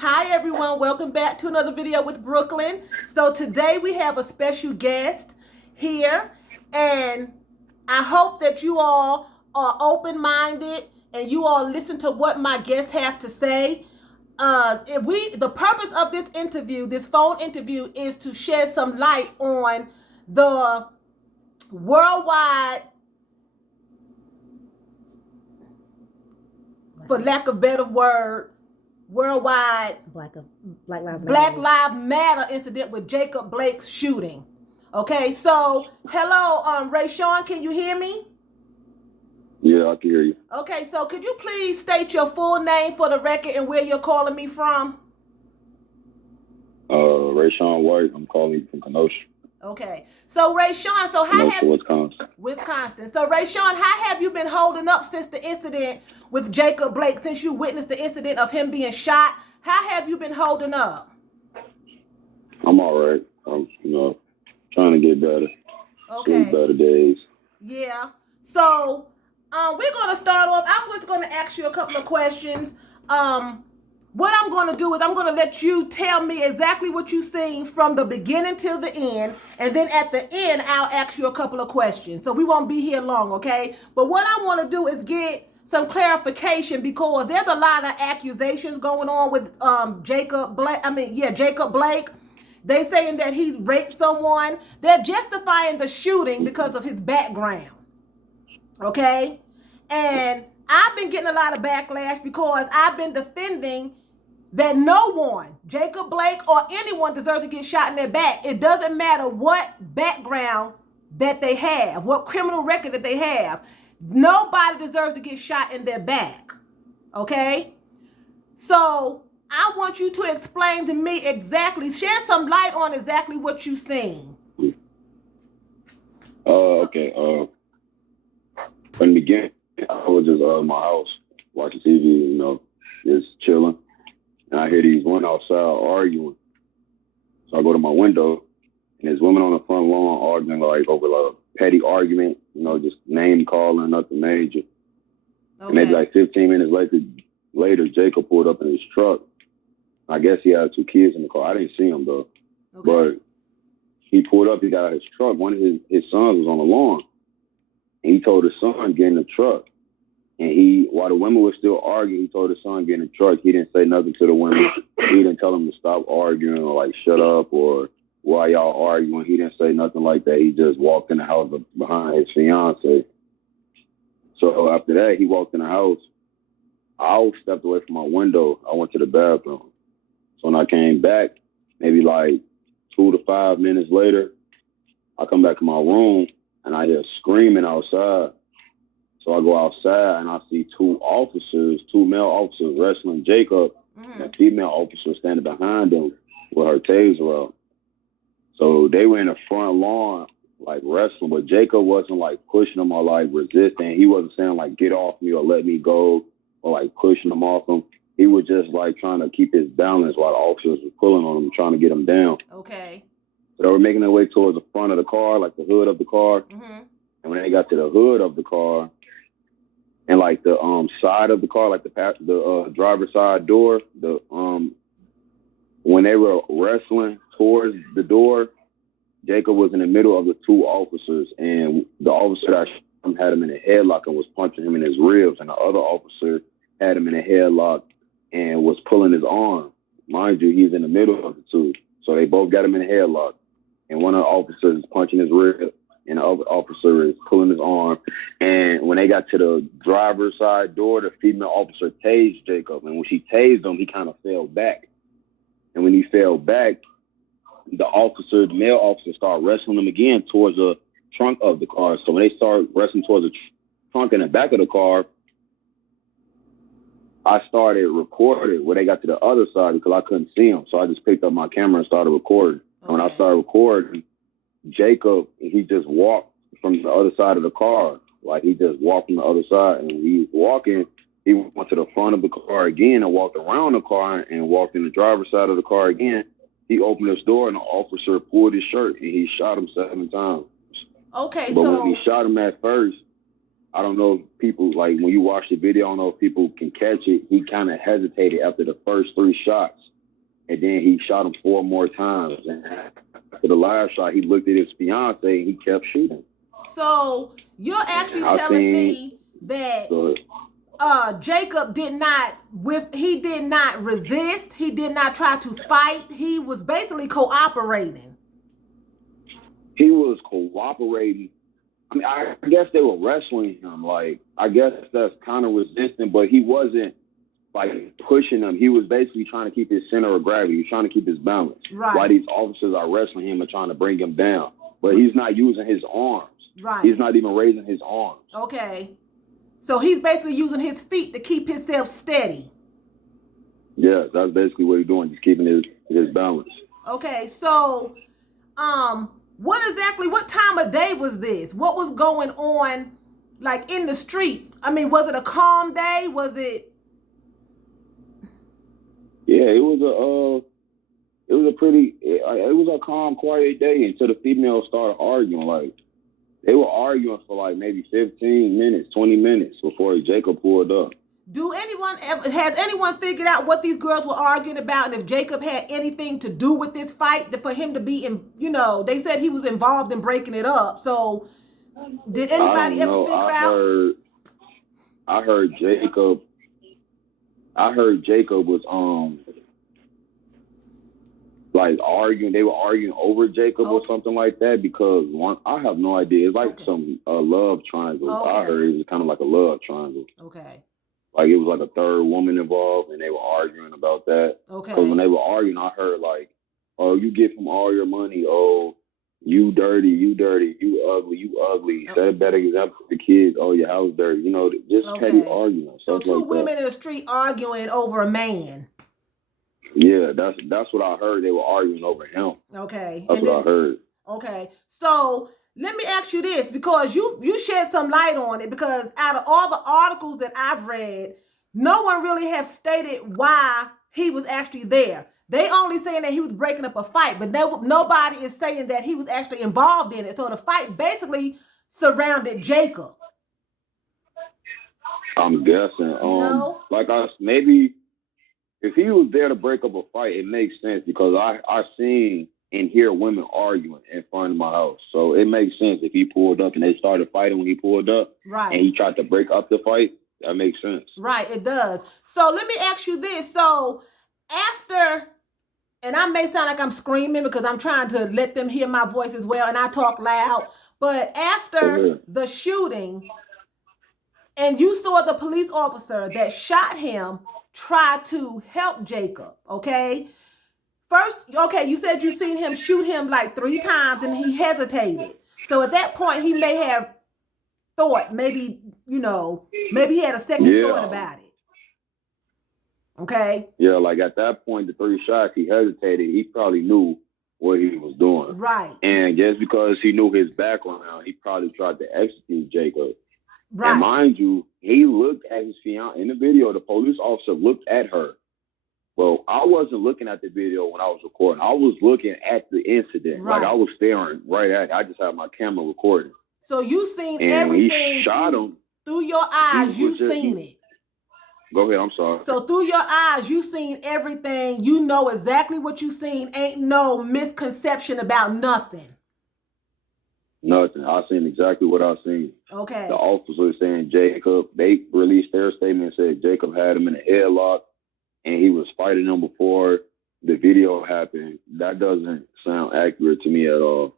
Hi everyone, welcome back to another video with Brooklyn. So today we have a special guest here, and I hope that you all are open-minded and you all listen to what my guests have to say. The purpose of this interview, this phone interview, is to shed some light on the worldwide, for lack of better word, worldwide Black Lives Matter. Black Lives Matter incident with Jacob Blake's shooting. Okay, so hello, Raysean, can you hear me? Yeah, I can hear you. Okay, so could you please state your full name for the record and where you're calling me from? Raysean White. I'm calling you from Kenosha, Okay, so Raysean, Kenosha, Wisconsin. Wisconsin. So Raysean, how have you been holding up since the incident with Jacob Blake? Since you witnessed the incident of him being shot, how have you been holding up? I'm all right. I'm, trying to get better. See Okay. better days. Yeah. So, we're gonna start off. I'm just gonna ask you a couple of questions. What I'm gonna do is I'm gonna let you tell me exactly what you seen from the beginning till the end, and then at the end I'll ask you a couple of questions. So we won't be here long, okay? But what I want to do is get some clarification because there's a lot of accusations going on with Jacob Blake. Jacob Blake. They saying that he's raped someone. They're justifying the shooting because of his background. Okay? And I've been getting a lot of backlash because I've been defending that no one, Jacob Blake or anyone, deserves to get shot in their back. It doesn't matter what background that they have, what criminal record that they have. Nobody deserves to get shot in their back. Okay? So I want you to explain to me exactly, shed some light on exactly what you seen. Okay. In the beginning, I was just in my house watching TV, just chilling, and I hear these women outside arguing. So I go to my window, and there's women on the front lawn arguing like over a petty argument, just name calling, nothing major. Okay. And maybe like 15 minutes later, Jacob pulled up in his truck. I guess he had two kids in the car. I didn't see him though. Okay. But he pulled up, he got out of his truck. One of his sons was on the lawn. And he told his son, get in the truck. And while the women were still arguing, he told his son, get in the truck. He didn't say nothing to the women. He didn't tell them to stop arguing or like shut up or why y'all arguing. He didn't say nothing like that. He just walked in the house behind his fiance. So after that, he walked in the house. I stepped away from my window. I went to the bathroom. So when I came back, maybe like 2 to 5 minutes later, I come back to my room and I hear screaming outside. So I go outside and I see two male officers wrestling Jacob, and a female officer standing behind them with her taser out. So they were in the front lawn like wrestling, but Jacob wasn't like pushing them or like resisting. He wasn't saying like get off me or let me go or like pushing them off him. He was just like trying to keep his balance while the officers were pulling on him, trying to get him down. Okay. So they were making their way towards the front of the car, like the hood of the car. Mm-hmm. And when they got to the hood of the car and like the side of the car, like the driver's side door, when they were wrestling towards the door, Jacob was in the middle of the two officers, and the officer that had him in a headlock and was punching him in his ribs, and the other officer had him in a headlock and was pulling his arm. Mind you, he's in the middle of the two. So they both got him in a headlock. And one of the officers is punching his rib, and the other officer is pulling his arm. And when they got to the driver's side door, the female officer tased Jacob. And when she tased him, he kind of fell back. And when he fell back, the male officer started wrestling him again towards the trunk of the car. So when they started wrestling towards the trunk and the back of the car, I started recording when they got to the other side because I couldn't see him. So I just picked up my camera and started recording. Okay. And when I started recording, Jacob, he just walked from the other side of the car. Like he just walked from the other side. And when he was walking, he went to the front of the car again and walked around the car and walked in the driver's side of the car again. He opened his door and the officer pulled his shirt and he shot him 7 times. Okay, but when he shot him at first, I don't know if people, like, when you watch the video, I don't know if people can catch it. He kind of hesitated after the first 3 shots, and then he shot him 4 more times. And after the last shot, he looked at his fiance and he kept shooting. So you're actually telling me that Jacob did not resist. He did not try to fight. He was basically cooperating. He was cooperating. I mean, I guess they were wrestling him. Like, I guess that's kind of resistant, but he wasn't, like, pushing him. He was basically trying to keep his center of gravity. He was trying to keep his balance. Right. While these officers are wrestling him and trying to bring him down. But he's not using his arms. Right. He's not even raising his arms. Okay. So he's basically using his feet to keep himself steady. Yeah, that's basically what he's doing, just keeping his balance. Okay, so what time of day was this? What was going on, like, in the streets? I mean, was it a calm day? Was it? Yeah, it was a calm, quiet day until the females started arguing. Like, they were arguing for like maybe 15 minutes, 20 minutes before Jacob pulled up. Has anyone figured out what these girls were arguing about, and if Jacob had anything to do with this fight for him to be in? They said he was involved in breaking it up. So did anybody ever figure out? I heard Jacob was like arguing. They were arguing over Jacob or something like that, because I have no idea. It's like some love triangle. Okay. I heard it was kind of like a love triangle. Okay. Like, it was like a third woman involved, and they were arguing about that. Okay. Because when they were arguing, I heard like, "Oh, you get from all your money. Oh, you dirty, you ugly, you ugly." Okay. Set a better example for the kids. Oh, your house dirty. Just petty arguments. So 2 like women that. in the street arguing over a man. Yeah, that's what I heard. They were arguing over him. Okay. That's what I heard. Okay. So let me ask you this, because you shed some light on it, because out of all the articles that I've read, no one really has stated why he was actually there. They only saying that he was breaking up a fight, but nobody is saying that he was actually involved in it. So the fight basically surrounded Jacob. I'm guessing. Maybe if he was there to break up a fight, it makes sense, because I seen and hear women arguing in front of my house. So it makes sense if he pulled up and they started fighting when he pulled up. Right. And he tried to break up the fight. That makes sense. Right, it does. So let me ask you this. So after, and I may sound like I'm screaming because I'm trying to let them hear my voice as well, and I talk loud, but after the shooting, and you saw the police officer that shot him try to help Jacob, okay? First, you said you seen him shoot him like 3 times and he hesitated. So at that point, he may have thought, maybe he had a second thought about it. Okay? Yeah, like at that point, the 3 shots, he hesitated. He probably knew what he was doing. Right. And just because he knew his background, he probably tried to execute Jacob. Right. And mind you, he looked at his fiance. In the video, the police officer looked at her. Well, I wasn't looking at the video when I was recording. I was looking at the incident. Right. Like, I was staring right at it. I just had my camera recording. So you seen and everything when he shot him, through your eyes. You seen it. Go ahead. I'm sorry. So through your eyes, you seen everything. You know exactly what you seen. Ain't no misconception about nothing. Nothing. I seen exactly what I seen. Okay. The officer saying Jacob, they released their statement and said Jacob had him in a headlock and he was fighting him before the video happened. That doesn't sound accurate to me at all.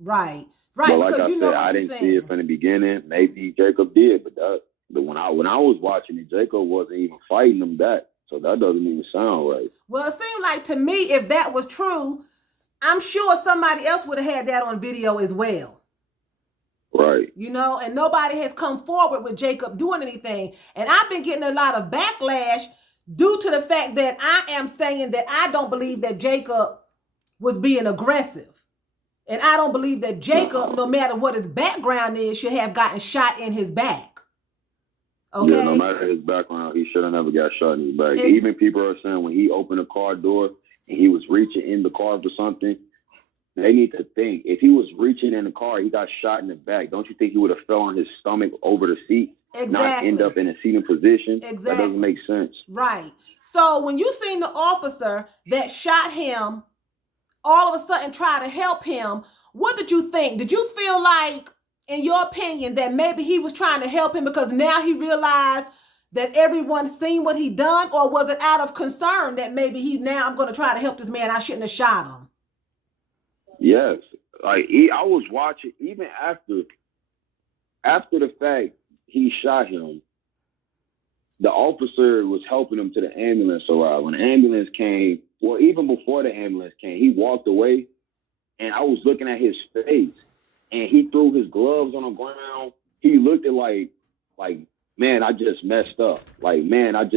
Right. But like I said, I didn't see it from the beginning. Maybe Jacob did, but when I was watching it, Jacob wasn't even fighting him back. So that doesn't even sound right. Well, it seemed like to me, if that was true, I'm sure somebody else would have had that on video as well. Right. And nobody has come forward with Jacob doing anything. And I've been getting a lot of backlash due to the fact that I am saying that I don't believe that Jacob was being aggressive. And I don't believe that Jacob, no matter what his background is, should have gotten shot in his back. Okay? Yeah, no matter his background, he should have never got shot in his back. Even people are saying when he opened the car door and he was reaching in the car for something, they need to think. If he was reaching in the car, he got shot in the back. Don't you think he would have fell on his stomach over the seat, not end up in a seating position? Exactly. That doesn't make sense. Right. So when you seen the officer that shot him all of a sudden try to help him, what did you think? Did you feel like, in your opinion, that maybe he was trying to help him because now he realized that everyone seen what he done, or was it out of concern that maybe I'm going to try to help this man, I shouldn't have shot him? Yes. Like, I was watching, even after the fact he shot him, the officer was helping him to the ambulance arrive. When the ambulance came, well, even before the ambulance came, he walked away, and I was looking at his face, and he threw his gloves on the ground. He looked at like, man, I just messed up. Like, man, that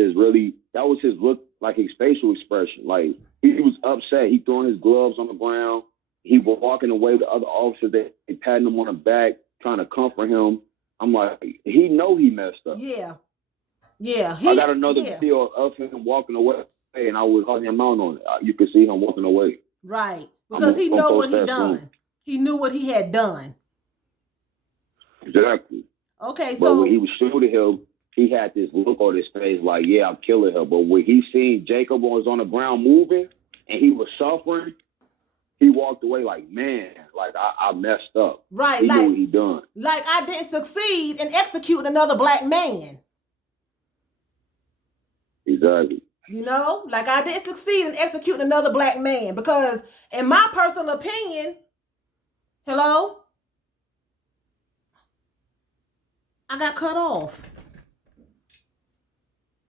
was his look, like his facial expression. Like, he was upset. He throwing his gloves on the ground. He was walking away with the other officers. They patting him on the back, trying to comfort him. I'm like, he know he messed up. Yeah. Yeah. I got another video of him walking away, and I was hugging him out on it. You could see him walking away. Right. Because he know what he done. Room. He knew what he had done. Exactly. Okay, so. But when he was shooting him, he had this look on his face like, yeah, I'm killing her. But when he seen Jacob was on the ground moving, and he was suffering, he walked away like, man, like I messed up. Right. He like, knew what he done. Like I didn't succeed in executing another black man. Exactly. You know, like I didn't succeed in executing another black man because, in my personal opinion, hello? I got cut off.